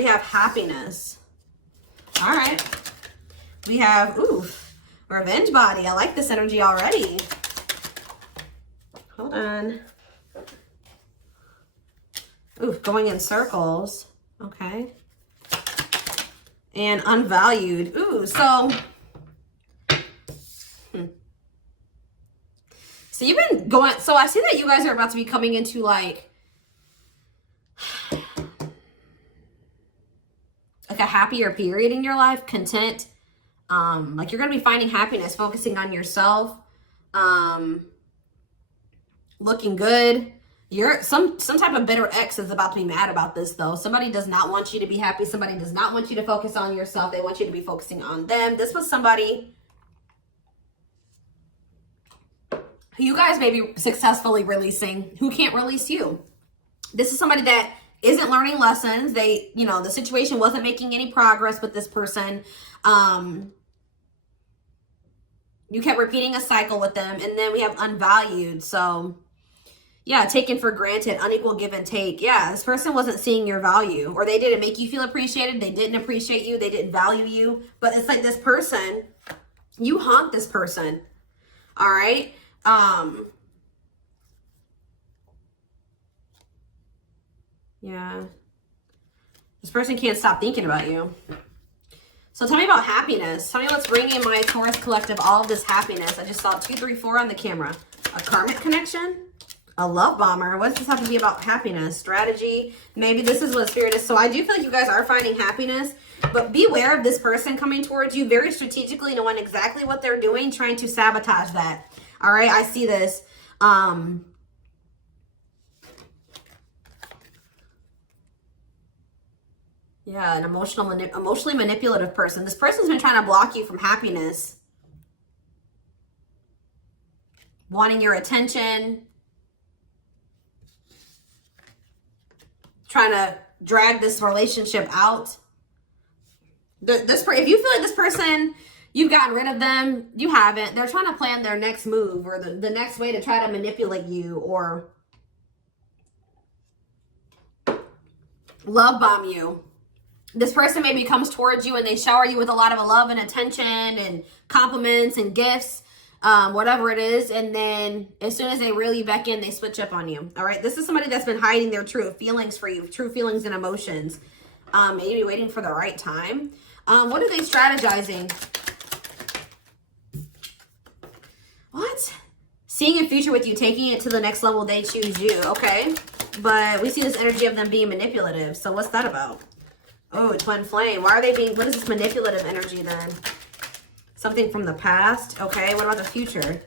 We have happiness. All right. We have, ooh, revenge body. I like this energy already. Hold on. Ooh, going in circles. Okay. And unvalued. Ooh, so. So you've been going, so I see that you guys are about to be coming into like a happier period in your life, content. Like you're going to be finding happiness, focusing on yourself, looking good. You're some type of bitter ex is about to be mad about this though. Somebody does not want you to be happy. Somebody does not want you to focus on yourself. They want you to be focusing on them. This was somebody who you guys may be successfully releasing who can't release you. This is somebody that isn't learning lessons. They, you know, the situation wasn't making any progress with this person. You kept repeating a cycle with them. And then we have unvalued. So yeah, taken for granted, unequal give and take. Yeah, this person wasn't seeing your value, or they didn't make you feel appreciated. They didn't appreciate you. They didn't value you. But it's like this person, you haunt this person. All right. Yeah, this person can't stop thinking about you. So tell me about happiness. Tell me what's bringing my Taurus collective all of this happiness. I just saw 2, 3, 4 on the camera. A karmic connection, a love bomber. What does this have to be about happiness? Strategy. Maybe this is what spirit is. So I do feel like you guys are finding happiness, but beware of this person coming towards you very strategically, knowing exactly what they're doing, trying to sabotage that. All right, I see this. Yeah, an emotionally manipulative person. This person's been trying to block you from happiness. Wanting your attention. Trying to drag this relationship out. If you feel like this person, you've gotten rid of them, you haven't. They're trying to plan their next move or the next way to try to manipulate you or love bomb you. This person maybe comes towards you and they shower you with a lot of love and attention and compliments and gifts, whatever it is. And then as soon as they reel you back in, they switch up on you. All right. This is somebody that's been hiding their true feelings for you, true feelings and emotions. Maybe waiting for the right time. What are they strategizing? What? Seeing a future with you, taking it to the next level, they choose you. Okay. But we see this energy of them being manipulative. So what's that about? Oh, twin flame. Why are they being, what is this manipulative energy then? Something from the past. Okay, what about the future?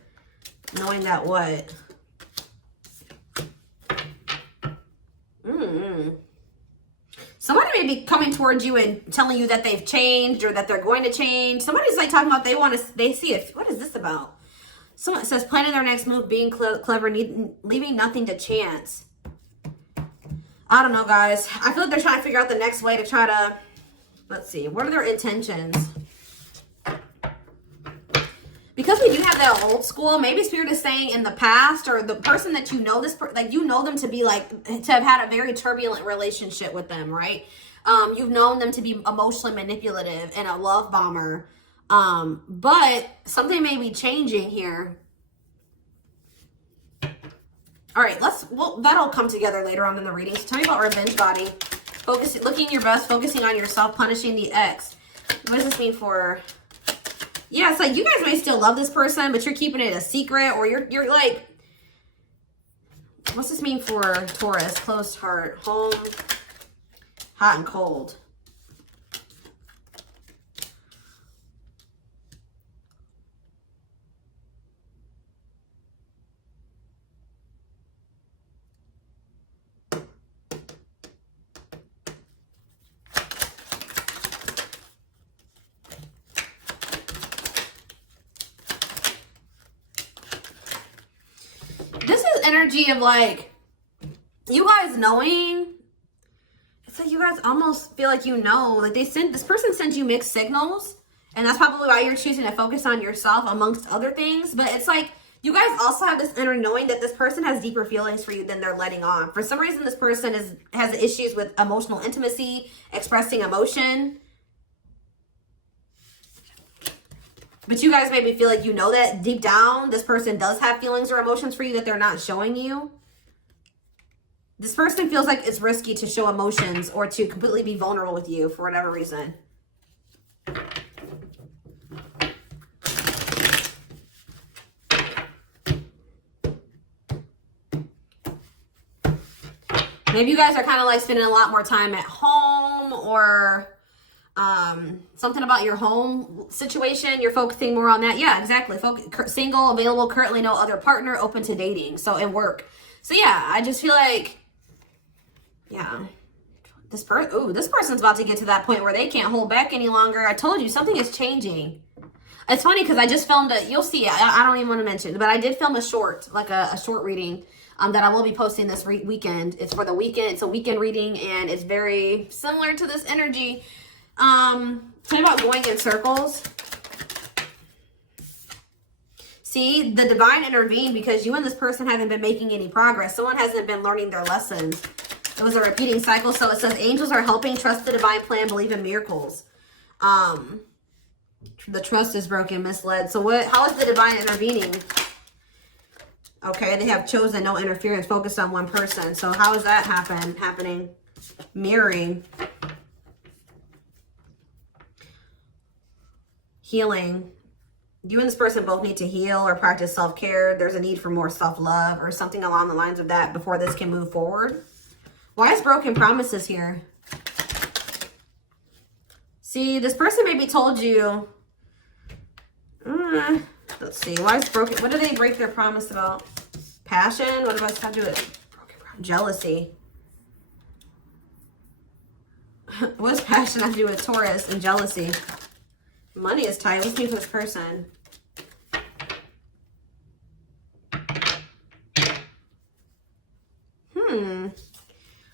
Knowing that what? Somebody may be coming towards you and telling you that they've changed or that they're going to change. Somebody's like talking about they see it. What is this about? Someone says planning their next move, being clever, leaving nothing to chance. I don't know, guys. I feel like they're trying to figure out the next way to try to, let's see, what are their intentions? Because we do have that old school, maybe spirit is saying in the past, or the person that you know, like you know them to be like, to have had a very turbulent relationship with them, right? You've known them to be emotionally manipulative and a love bomber. But something may be changing here. All right, that'll come together later on in the reading. So tell me about revenge body. Looking your best, focusing on yourself, punishing the ex. What does this mean for? Yeah, it's like you guys may still love this person, but you're keeping it a secret, or you're like, what's this mean for Taurus? Closed heart, home, hot and cold. Energy of like you guys knowing. It's like you guys almost feel like you know, like this person sent you mixed signals, and that's probably why you're choosing to focus on yourself amongst other things. But it's like You guys also have this inner knowing that this person has deeper feelings for you than they're letting on. For some reason, this person has issues with emotional intimacy, expressing emotion. But you guys maybe feel like you know that deep down, this person does have feelings or emotions for you that they're not showing you. This person feels like it's risky to show emotions or to completely be vulnerable with you for whatever reason. Maybe you guys are kind of like spending a lot more time at home, or something about your home situation. You're focusing more on that. Yeah, exactly. Single, available, currently no other partner, open to dating. So in work. So yeah, I just feel like, yeah, this person's about to get to that point where they can't hold back any longer. I told you something is changing. It's funny because I just filmed you'll see, I don't even want to mention, but I did film a short, like a short reading that I will be posting this weekend. It's for the weekend. It's a weekend reading, and it's very similar to this energy. Tell me about going in circles. See, the divine intervened because you and this person haven't been making any progress. Someone hasn't been learning their lessons. It was a repeating cycle. So it says angels are helping, trust the divine plan, believe in miracles. The trust is broken, misled. So how is the divine intervening? Okay, they have chosen no interference, focused on one person. So how is that happening? Mirroring. Healing. You and this person both need to heal or practice self-care. There's a need for more self-love or something along the lines of that before this can move forward. Why is broken promises here? See, this person maybe told you. Let's see. Why is broken? What do they break their promise about? Passion? What about to do with broken promise? Jealousy? What does passion have to do with Taurus and jealousy? Money is tight. What's new for this person?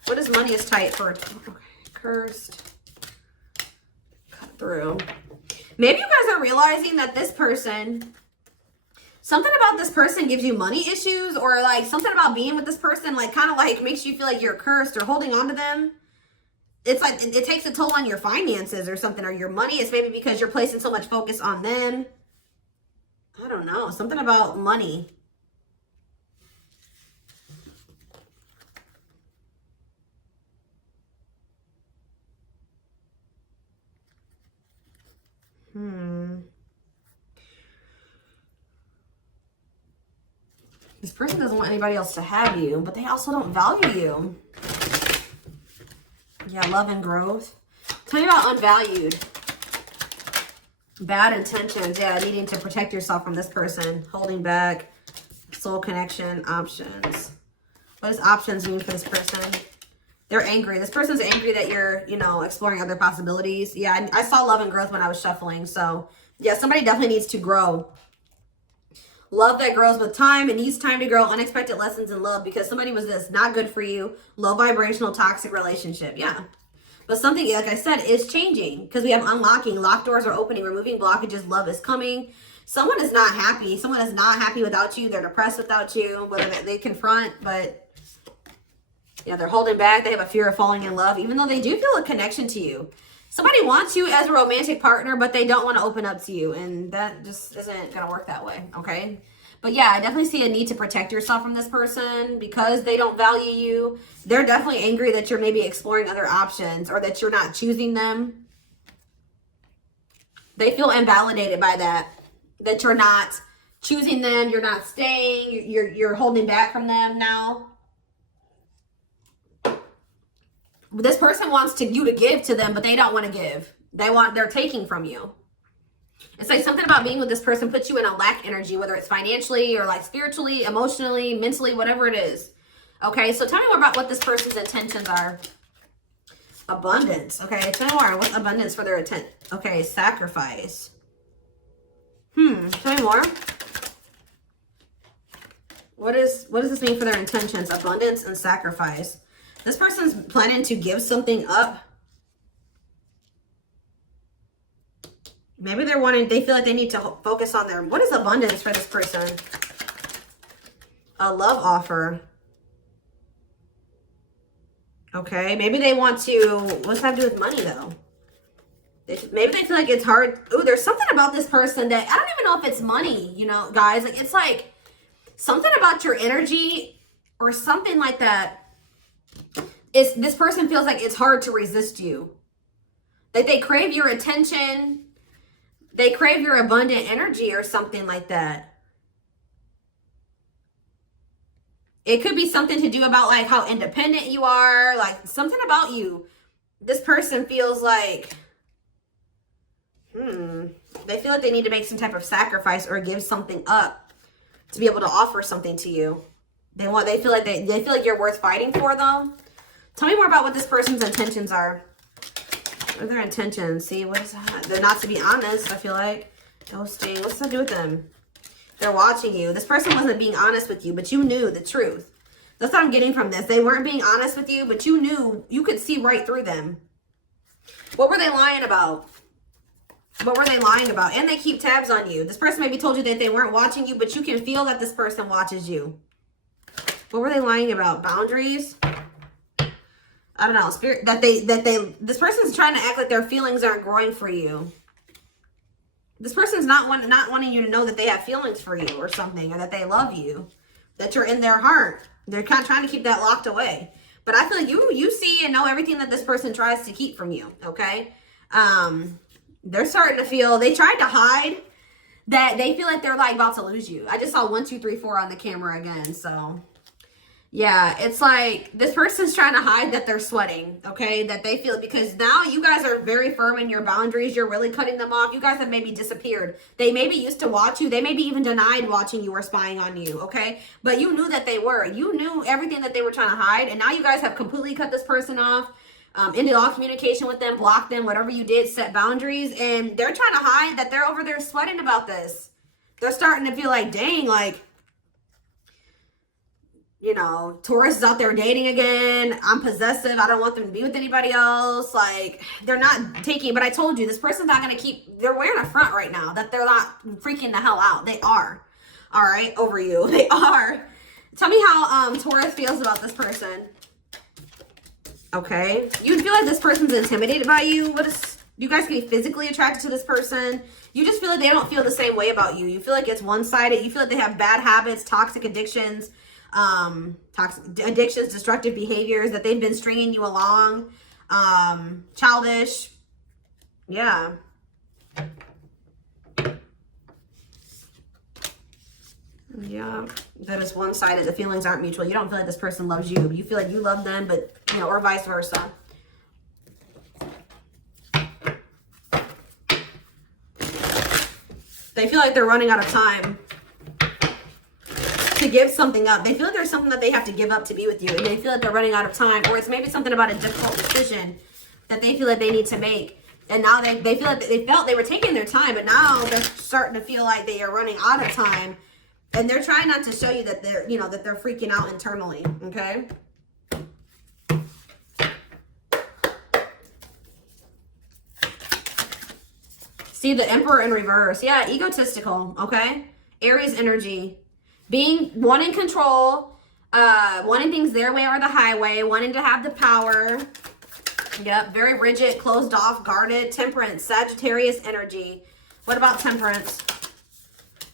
What is money is tight for? Okay, cursed. Cut through. Maybe you guys are realizing that this person, something about this person gives you money issues, or like something about being with this person, like kind of like makes you feel like you're cursed or holding on to them. It's like it takes a toll on your finances or something, or your money. It's maybe because you're placing so much focus on them. I don't know. Something about money. This person doesn't want anybody else to have you, but they also don't value you. Yeah, love and growth. Tell me about unvalued. Bad intentions. Yeah, needing to protect yourself from this person. Holding back. Soul connection. Options. What does options mean for this person? They're angry. This person's angry that you're, exploring other possibilities. Yeah, I saw love and growth when I was shuffling. So, yeah, somebody definitely needs to grow. Love that grows with time. It needs time to grow. Unexpected lessons in love because somebody was not good for you. Low vibrational toxic relationship. Yeah. But something, like I said, is changing because we have unlocking. Locked doors are opening. Removing blockages. Love is coming. Someone is not happy. Someone is not happy without you. They're depressed without you. Whether they confront, but yeah, they're holding back. They have a fear of falling in love, even though they do feel a connection to you. Somebody wants you as a romantic partner, but they don't want to open up to you. And that just isn't going to work that way. Okay. But yeah, I definitely see a need to protect yourself from this person because they don't value you. They're definitely angry that you're maybe exploring other options or that you're not choosing them. They feel invalidated by that you're not choosing them. You're not staying. You're holding back from them now. This person wants you to give to them, but they don't want to give. They're taking from you. It's like something about being with this person puts you in a lack energy, whether it's financially or like spiritually, emotionally, mentally, whatever it is. Okay, so tell me more about what this person's intentions are. Abundance. Okay, tell me more. What's abundance for their intent? Okay, sacrifice. Tell me more. What does this mean for their intentions? Abundance and sacrifice. This person's planning to give something up. Maybe they feel like they need to focus on what is abundance for this person? A love offer. Okay, maybe they want to, what's that have to do with money though? Maybe they feel like it's hard. Ooh, there's something about this person that, I don't even know if it's money, you know, guys. Like, it's like something about your energy or something like that. This person feels like it's hard to resist you. Like they crave your attention. They crave your abundant energy or something like that. It could be something to do about like how independent you are, like something about you. This person feels like, they feel like they need to make some type of sacrifice or give something up to be able to offer something to you. They feel like they feel like you're worth fighting for them. Tell me more about what this person's intentions are. What are their intentions? See, what is that? They're not to be honest, I feel like. Ghosting. What's that do with them? They're watching you. This person wasn't being honest with you, but you knew the truth. That's what I'm getting from this. They weren't being honest with you, but you knew, you could see right through them. What were they lying about? What were they lying about? And they keep tabs on you. This person maybe told you that they weren't watching you, but you can feel that this person watches you. What were they lying about? Boundaries? I don't know. Spirit, this person's trying to act like their feelings aren't growing for you. This person's not wanting you to know that they have feelings for you or something, or that they love you, that you're in their heart. They're kind of trying to keep that locked away. But I feel like you see and know everything that this person tries to keep from you, okay? They're starting to feel, they tried to hide that they feel like they're like about to lose you. I just saw 1, 2, 3, 4 on the camera again, so... yeah, it's like this person's trying to hide that they're sweating, okay? That they feel, because now you guys are very firm in your boundaries. You're really cutting them off. You guys have maybe disappeared. They maybe used to watch you. They maybe even denied watching you or spying on you, okay? But you knew that they were. You knew everything that they were trying to hide. And now you guys have completely cut this person off, ended all communication with them, blocked them, whatever you did, set boundaries. And they're trying to hide that they're over there sweating about this. They're starting to feel like, dang, like... you know, Taurus is out there dating again. I'm possessive. I don't want them to be with anybody else. Like, they're not taking, but I told you, this person's not going to keep, they're wearing a front right now that they're not freaking the hell out. They are. All right, over you. They are. Tell me how Taurus feels about this person. Okay. You feel like this person's intimidated by you. You guys can be physically attracted to this person. You just feel like they don't feel the same way about you. You feel like it's one-sided. You feel like they have bad habits, toxic addictions, destructive behaviors, that they've been stringing you along, childish. Yeah. Yeah, that is one-sided. The feelings aren't mutual. You don't feel like this person loves you. You feel like you love them, but, you know, or vice versa. They feel like they're running out of time to give something up. They feel like there's something that they have to give up to be with you, and they feel like they're running out of time, or it's maybe something about a difficult decision that they feel like they need to make. And now they feel like they felt they were taking their time, but now they're starting to feel like they are running out of time, and they're trying not to show you that they're, you know, that they're freaking out internally. Okay. See the Emperor in reverse. Yeah, egotistical. Okay. Aries energy. Being one in control, wanting things their way or the highway, wanting to have the power. Yep, very rigid, closed off, guarded. Temperance, Sagittarius energy. What about Temperance?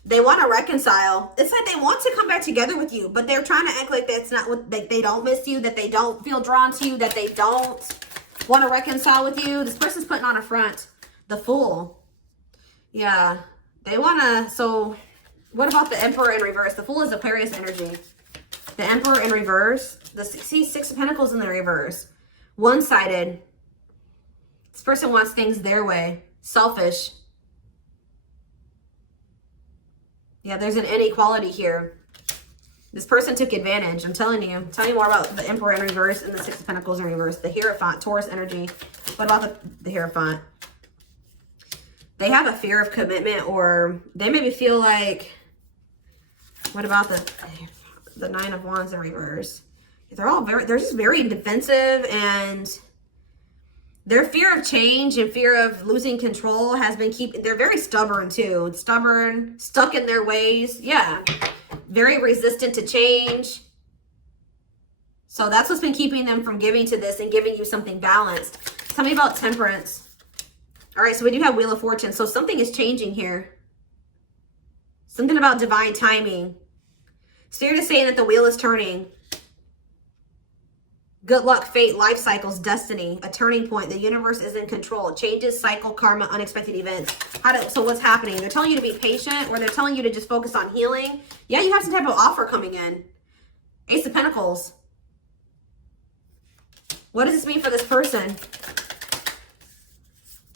They want to reconcile. It's like they want to come back together with you, but they're trying to act like that's not what they don't miss you, that they don't feel drawn to you, that they don't want to reconcile with you. This person's putting on a front. The Fool. Yeah, they want to, so... what about the Emperor in reverse? The Fool is Aquarius energy. The Emperor in reverse. See, Six of Pentacles in the reverse. One-sided. This person wants things their way. Selfish. Yeah, there's an inequality here. This person took advantage. I'm telling you. Tell me more about the Emperor in reverse and the Six of Pentacles in reverse. The Hierophant, Taurus energy. What about the Hierophant? They have a fear of commitment, or they maybe feel like... what about the Nine of Wands in reverse? They're just very defensive, and their fear of change and fear of losing control has been they're very stubborn too. Stubborn, stuck in their ways. Yeah. very resistant to change. So that's what's been keeping them from giving to this and giving you something balanced. Tell me about Temperance. All right, so we do have Wheel of Fortune. So something is changing here. Something about divine timing. Spirit is saying that the wheel is turning. Good luck, fate, life cycles, destiny, a turning point. The universe is in control. Changes, cycle, karma, unexpected events. So what's happening? They're telling you to be patient, or they're telling you to just focus on healing. Yeah, you have some type of offer coming in. Ace of Pentacles. What does this mean for this person?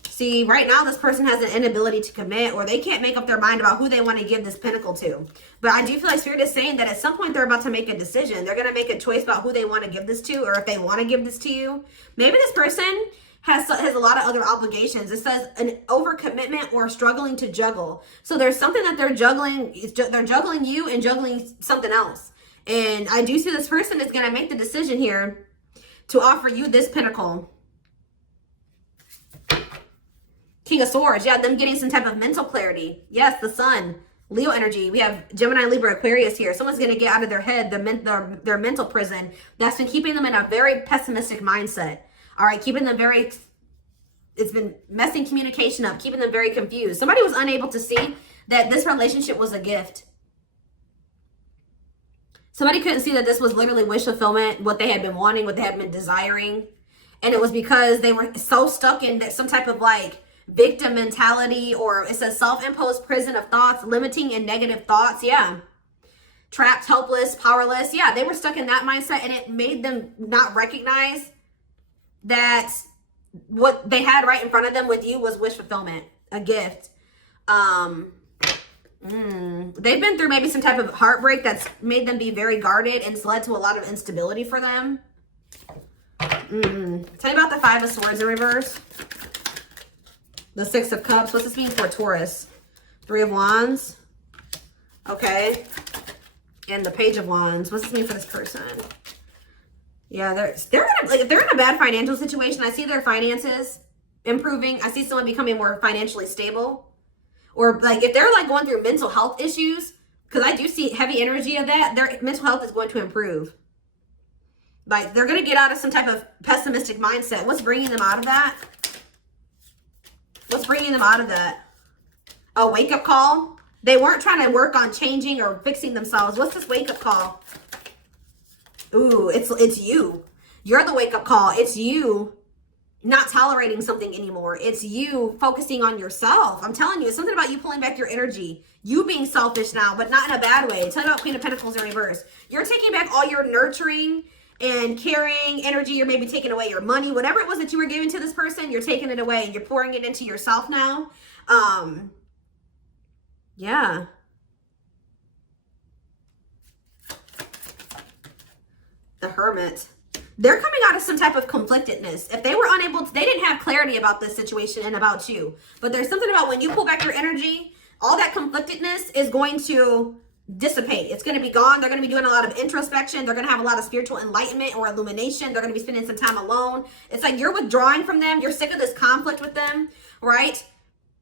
See, right now this person has an inability to commit, or they can't make up their mind about who they want to give this pentacle to. But I do feel like Spirit is saying that at some point they're about to make a decision. They're going to make a choice about who they want to give this to, or if they want to give this to you. Maybe this person has a lot of other obligations. It says an overcommitment or struggling to juggle. So there's something that they're juggling. They're juggling you and juggling something else. And I do see this person is going to make the decision here to offer you this pentacle. King of Swords. Yeah, them getting some type of mental clarity. Yes, the Sun. Leo energy. We have Gemini, Libra, Aquarius here. Someone's going to get out of their head, their mental prison that's been keeping them in a very pessimistic mindset. All right, keeping them very, it's been messing communication up, keeping them very confused. Somebody was unable to see that this relationship was a gift. Somebody couldn't see that this was literally wish fulfillment, what they had been wanting, what they had been desiring. And it was because they were so stuck in some type of like victim mentality, or it says self-imposed prison of thoughts, limiting and negative thoughts. Yeah. Trapped, helpless, powerless. Yeah, they were stuck in that mindset, and it made them not recognize that what they had right in front of them with you was wish fulfillment, a gift. They've been through maybe some type of heartbreak that's made them be very guarded, and it's led to a lot of instability for them. Tell me about the Five of Swords in reverse. The Six of Cups. What's this mean for Taurus? Three of Wands. Okay. And the Page of Wands. What's this mean for this person? Yeah, they're if they're in a bad financial situation, I see their finances improving. I see someone becoming more financially stable. Or like if they're like going through mental health issues, because I do see heavy energy of that, their mental health is going to improve. Like they're going to get out of some type of pessimistic mindset. What's bringing them out of that? What's bringing them out of that? A wake-up call. They weren't trying to work on changing or fixing themselves. What's this wake-up call? Ooh, it's you. You're the wake-up call. It's you not tolerating something anymore. It's you focusing on yourself. I'm telling you, it's something about you pulling back your energy. You being selfish now, but not in a bad way. Tell me about Queen of Pentacles in reverse. You're taking back all your nurturing and caring energy. You're maybe taking away your money, whatever it was that you were giving to this person, you're taking it away and you're pouring it into yourself now. Yeah. The Hermit. They're coming out of some type of conflictedness. If they were unable to, they didn't have clarity about this situation and about you, but there's something about when you pull back your energy, all that conflictedness is going to dissipate. It's going to be gone. They're going to be doing a lot of introspection. They're going to have a lot of spiritual enlightenment or illumination. They're going to be spending some time alone. It's like you're withdrawing from them. You're sick of this conflict with them, right?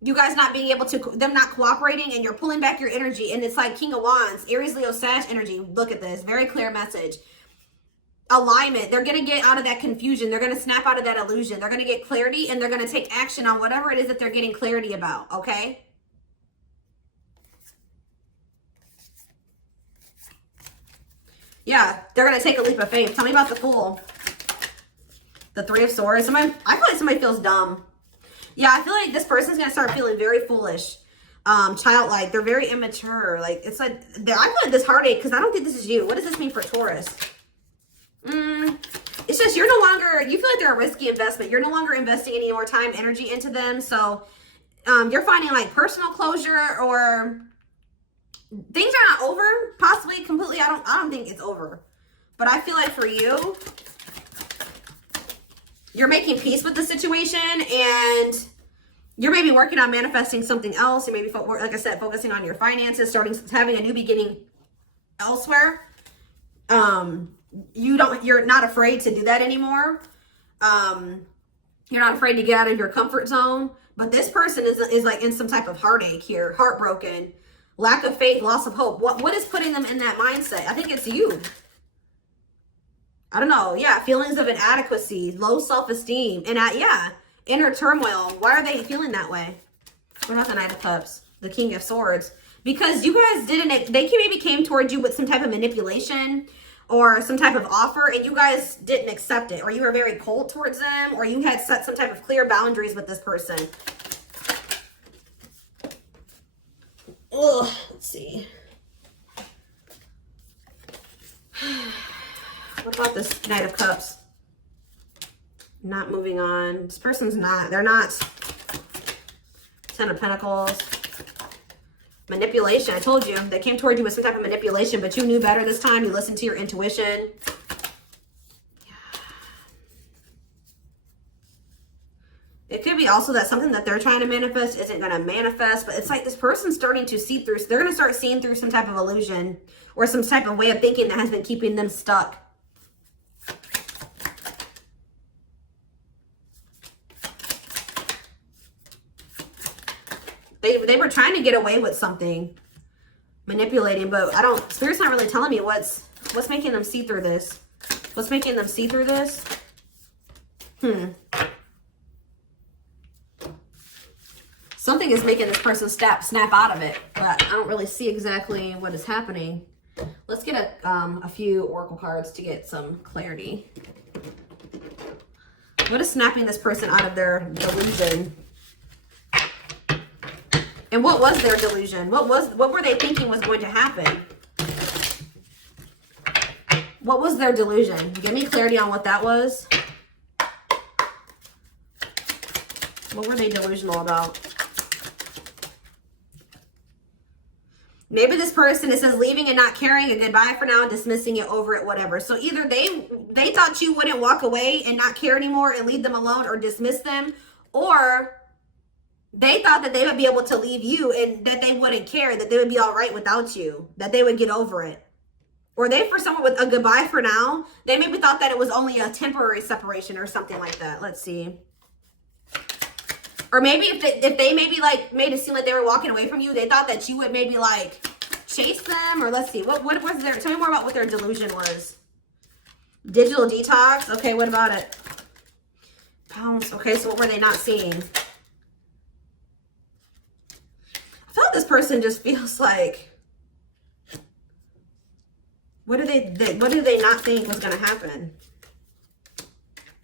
You guys not being able to, them not cooperating, and you're pulling back your energy. And it's like King of Wands, Aries, Leo, Sag energy. Look at this. Very clear message. Alignment. They're going to get out of that confusion. They're going to snap out of that illusion. They're going to get clarity, and they're going to take action on whatever it is that they're getting clarity about. Okay? Yeah, they're going to take a leap of faith. Tell me about the Fool. The Three of Swords. I feel like somebody feels dumb. Yeah, I feel like this person's going to start feeling very foolish. Childlike. They're very immature. Like, it's like, I feel like this heartache, because I don't think this is you. What does this mean for Taurus? It's just you're no longer, you feel like they're a risky investment. You're no longer investing any more time, energy into them. So you're finding like personal closure, or things are not over, possibly completely. I don't think it's over, but I feel like for you, you're making peace with the situation, and you're maybe working on manifesting something else. You maybe, like I said, focusing on your finances, having a new beginning elsewhere. You're not afraid to do that anymore. You're not afraid to get out of your comfort zone, but this person is like in some type of heartache here, heartbroken. Lack of faith, loss of hope. What is putting them in that mindset? I think it's you. I don't know. Yeah, feelings of inadequacy, low self-esteem, and yeah, inner turmoil. Why are they feeling that way? What about the Knight of Cups? The King of Swords. Because you guys didn't, they maybe came towards you with some type of manipulation or some type of offer, and you guys didn't accept it, or you were very cold towards them, or you had set some type of clear boundaries with this person. Ugh, let's see. What about this Knight of Cups? Not moving on. This person's not, they're not. Ten of Pentacles. Manipulation. I told you. They came toward you with some type of manipulation, but you knew better this time. You listened to your intuition. It could be also that something that they're trying to manifest isn't going to manifest, but it's like this person's starting to see through. They're going to start seeing through some type of illusion or some type of way of thinking that has been keeping them stuck. They were trying to get away with something, manipulating, but Spirit's not really telling me what's making them see through this. What's making them see through this? Something is making this person snap out of it, but I don't really see exactly what is happening. Let's get a few oracle cards to get some clarity. What is snapping this person out of their delusion? And what was their delusion? What were they thinking was going to happen? What was their delusion? Give me clarity on what that was. What were they delusional about? Maybe this person, it says leaving and not caring, a goodbye for now, dismissing it, over it, whatever. So either they thought you wouldn't walk away and not care anymore and leave them alone or dismiss them, or they thought that they would be able to leave you and that they wouldn't care, that they would be all right without you, that they would get over it. Or they, for someone with a goodbye for now, they maybe thought that it was only a temporary separation or something like that. Let's see. Or maybe if they maybe like made it seem like they were walking away from you, they thought that you would maybe like chase them, or let's see. What was their, tell me more about what their delusion was. Digital detox. Okay, what about it? Bounce. Okay, so what were they not seeing? I feel like this person just feels like, what do they not think was going to happen?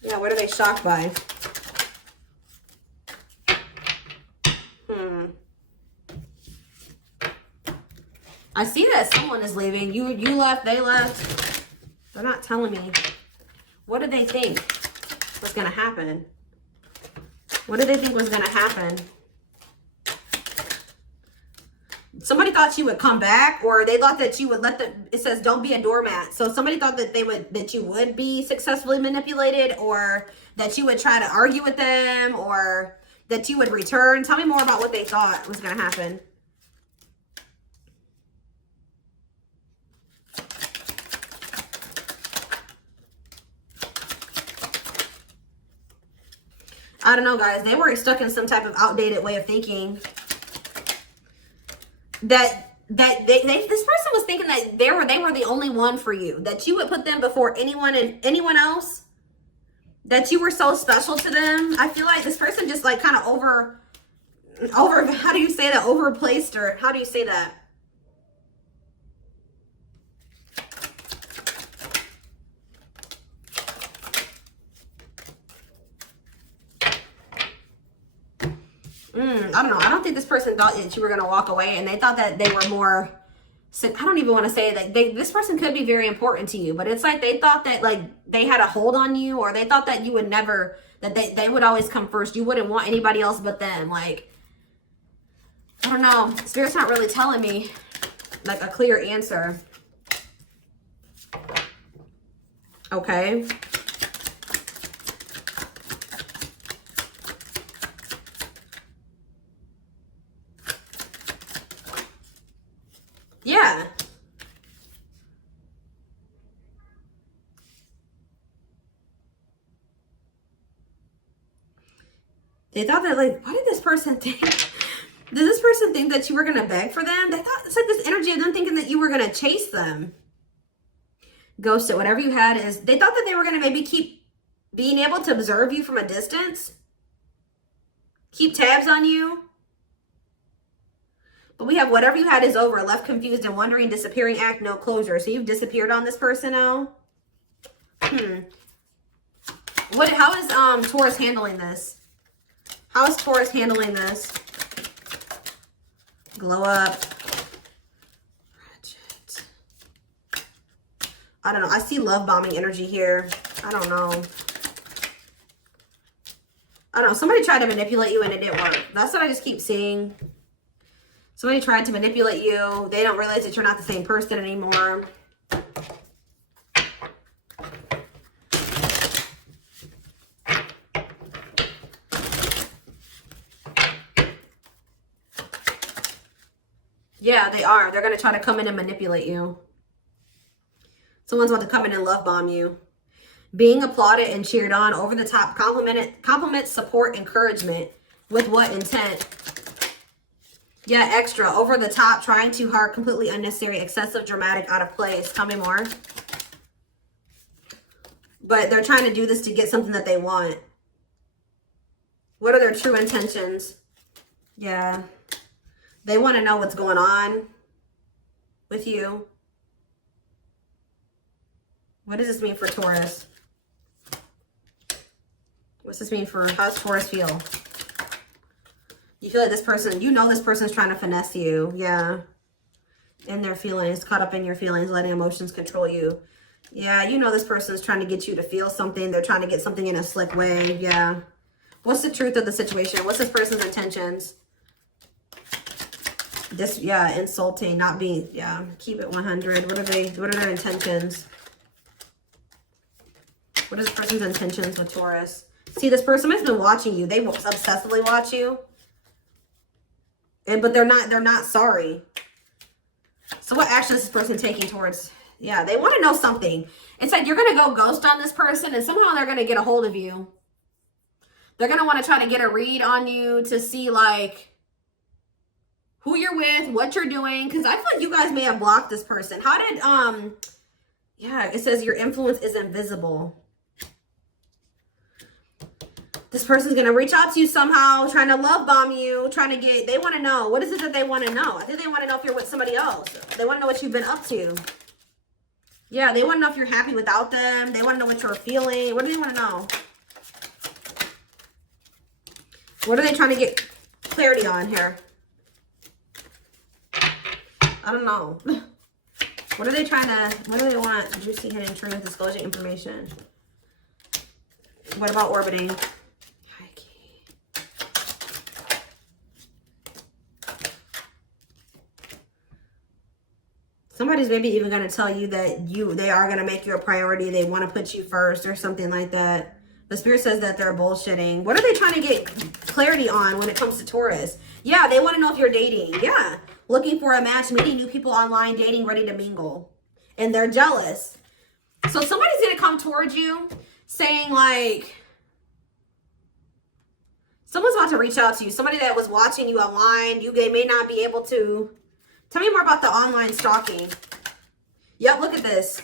Yeah, what are they shocked by? I see that someone is leaving. You left, they left. They're not telling me. What did they think was going to happen? What did they think was going to happen? Somebody thought you would come back, or they thought that you would let them, it says don't be a doormat. So somebody thought that that you would be successfully manipulated, or that you would try to argue with them, or that you would return. Tell me more about what they thought was going to happen. I don't know, guys. They were stuck in some type of outdated way of thinking. This person was thinking that they were the only one for you. That you would put them before anyone and anyone else. That you were so special to them. I feel like this person just like kind of over, how do you say that? Overplaced, or how do you say that? I don't know. I don't think this person thought that you were going to walk away, and they thought that they were more, I don't even want to say that this person could be very important to you, but it's like they thought that like they had a hold on you, or they thought that you would never, that they would always come first. You wouldn't want anybody else but them. Like, I don't know. Spirit's not really telling me like a clear answer. Okay. Yeah. They thought that like, what did this person think? Did this person think that you were going to beg for them? They thought, it's like this energy of them thinking that you were going to chase them. Ghosted, whatever you had is, they thought that they were going to maybe keep being able to observe you from a distance. Keep tabs on you. But we have whatever you had is over. Left confused and wondering, disappearing act, no closure. So you've disappeared on this person now. How is Taurus handling this? How is Taurus handling this? Glow up. Ratchet. I don't know. I see love bombing energy here. I don't know. I don't know. Somebody tried to manipulate you and it didn't work. That's what I just keep seeing. Somebody tried to manipulate you. They don't realize that you're not the same person anymore. Yeah, they are. They're going to try to come in and manipulate you. Someone's about to come in and love bomb you. Being applauded and cheered on, over the top, compliment, support, encouragement. With what intent? Yeah, extra, over the top, trying too hard, completely unnecessary, excessive, dramatic, out of place. Tell me more. But they're trying to do this to get something that they want. What are their true intentions? Yeah. They want to know what's going on with you. What does this mean for Taurus? What's this mean for, how's Taurus feel? You feel like this person, you know this person's trying to finesse you. Yeah. In their feelings, caught up in your feelings, letting emotions control you. Yeah, you know this person's trying to get you to feel something. They're trying to get something in a slick way. Yeah. What's the truth of the situation? What's this person's intentions? This, yeah, insulting, not being, yeah, keep it 100. What are their intentions? What is this person's intentions with Taurus? See, this person has been watching you. They obsessively watch you. But they're not sorry. So what action is this person taking towards, yeah, they want to know something. It's like you're going to go ghost on this person and somehow they're going to get a hold of you. They're going to want to try to get a read on you to see like who you're with, what you're doing. Because I feel like you guys may have blocked this person. How did, yeah, it says your influence is invisible. This person's going to reach out to you somehow, trying to love bomb you, trying to get, they want to know. What is it that they want to know? I think they want to know if you're with somebody else. They want to know what you've been up to. Yeah, they want to know if you're happy without them. They want to know what you're feeling. What do they want to know? What are they trying to get clarity on here? I don't know. What are they trying to, what do they want? Juicy, hidden truth, disclosure, information. What about orbiting? Somebody's maybe even going to tell you that they are going to make you a priority. They want to put you first or something like that. The spirit says that they're bullshitting. What are they trying to get clarity on when it comes to Taurus? Yeah, they want to know if you're dating. Yeah. Looking for a match, meeting new people online, dating, ready to mingle. And they're jealous. So somebody's going to come towards you saying like, someone's about to reach out to you. Somebody that was watching you online, they may not be able to. Tell me more about the online stalking. Yep, look at this.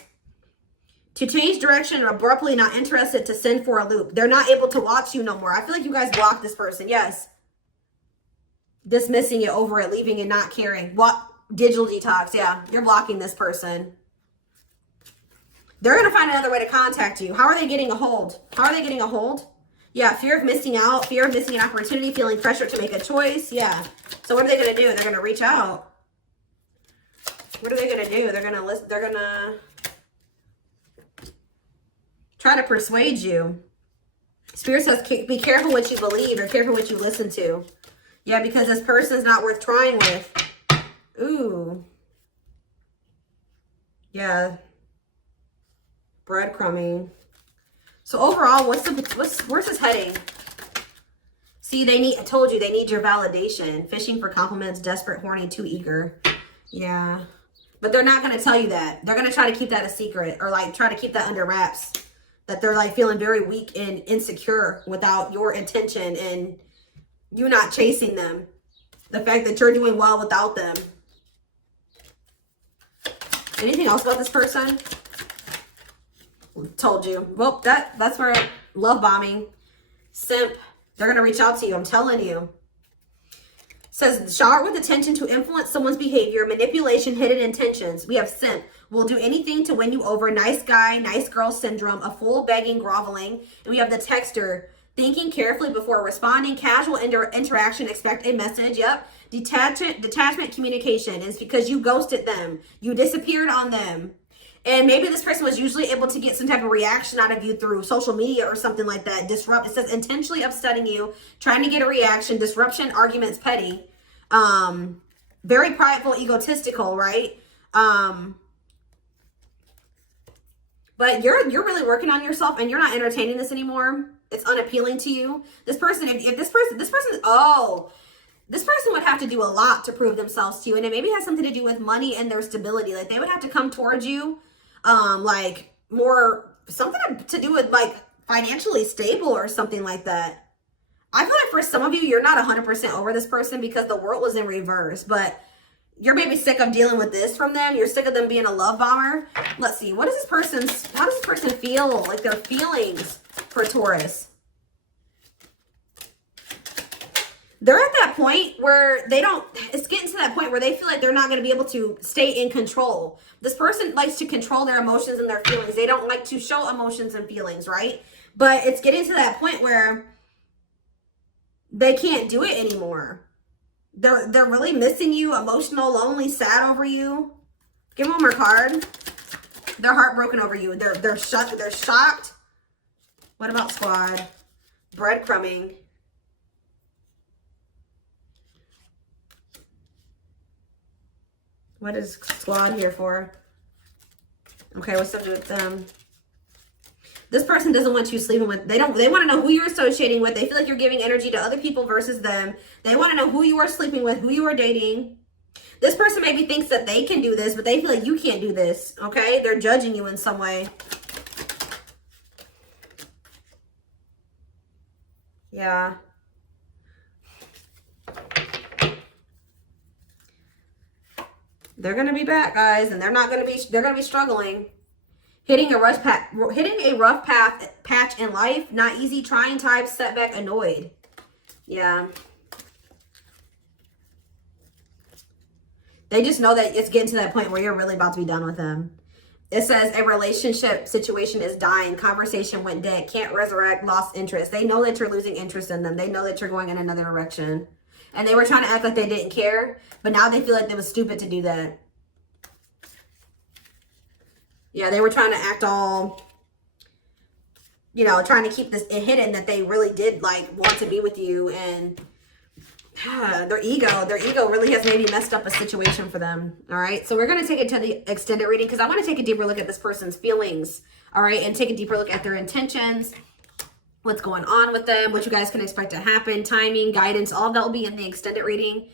To change direction, abruptly not interested, to send for a loop. They're not able to watch you no more. I feel like you guys blocked this person. Yes. Dismissing it, over it, leaving it, not caring. What? Digital detox. Yeah, you're blocking this person. They're going to find another way to contact you. How are they getting a hold? How are they getting a hold? Yeah, fear of missing out, fear of missing an opportunity, feeling pressure to make a choice. Yeah. So what are they going to do? They're going to reach out. What are they going to do? They're going to listen. They're going to try to persuade you. Spirit says, be careful what you believe or careful what you listen to. Yeah, because this person's not worth trying with. Ooh. Yeah. Breadcrumbing. So overall, where's this heading? See, I told you, they need your validation. Fishing for compliments, desperate, horny, too eager. Yeah. But they're not going to tell you that. They're going to try to keep that a secret or like try to keep that under wraps. That they're like feeling very weak and insecure without your intention and you not chasing them. The fact that you're doing well without them. Anything else about this person? Told you. Well, that's where love bombing, simp, they're going to reach out to you. I'm telling you. Says, shower with attention to influence someone's behavior, manipulation, hidden intentions. We have simp. Will do anything to win you over. Nice guy, nice girl syndrome. A fool, begging, groveling. And we have the texter. Thinking carefully before responding. Casual interaction. Expect a message. Yep. Detachment communication. It's because you ghosted them. You disappeared on them. And maybe this person was usually able to get some type of reaction out of you through social media or something like that. Disrupt. It says intentionally upsetting you. Trying to get a reaction. Disruption. Arguments. Petty. Very prideful, egotistical, right? But you're really working on yourself and you're not entertaining this anymore. It's unappealing to you. This person, if this person, this person would have to do a lot to prove themselves to you. And it maybe has something to do with money and their stability. Like they would have to come towards you, like more, something to do with like financially stable or something like that. I feel like for some of you, you're not 100% over this person because the world was in reverse, but you're maybe sick of dealing with this from them. You're sick of them being a love bomber. Let's see. How does this person feel? Like their feelings for Taurus. They're at that point where it's getting to that point where they feel like they're not going to be able to stay in control. This person likes to control their emotions and their feelings. They don't like to show emotions and feelings, right? But it's getting to that point where they can't do it anymore. They're really missing you, emotional, lonely, sad over you. Give them one more card. They're heartbroken over you. They're shocked. What about squad? Breadcrumbing. What is squad here for? Okay, what's up with them? This person doesn't want you sleeping with. They want to know who you're associating with. They feel like you're giving energy to other people versus them. They want to know who you are sleeping with, who you are dating. This person maybe thinks that they can do this, but they feel like you can't do this. Okay? They're judging you in some way. Yeah. They're going to be back, guys, and they're going to be struggling. Hitting a rough patch in life, not easy, trying times, setback, annoyed. Yeah. They just know that it's getting to that point where you're really about to be done with them. It says a relationship situation is dying. Conversation went dead. Can't resurrect. Lost interest. They know that you're losing interest in them. They know that you're going in another direction. And they were trying to act like they didn't care. But now they feel like they was stupid to do that. Yeah, they were trying to act all, you know, trying to keep this hidden that they really did, like, want to be with you. And their ego really has maybe messed up a situation for them. All right, so we're going to take it to the extended reading because I want to take a deeper look at this person's feelings. All right, and take a deeper look at their intentions, what's going on with them, what you guys can expect to happen, timing, guidance, all of that will be in the extended reading.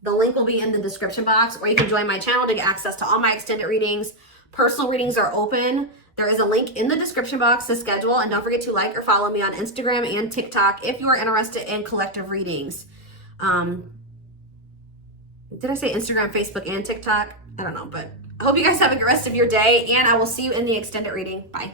The link will be in the description box, or you can join my channel to get access to all my extended readings. Personal readings are open. There is a link in the description box to schedule, and don't forget to like or follow me on Instagram and TikTok if you are interested in collective readings. Did I say Instagram, Facebook, and TikTok? I don't know, but I hope you guys have a good rest of your day, and I will see you in the extended reading. Bye.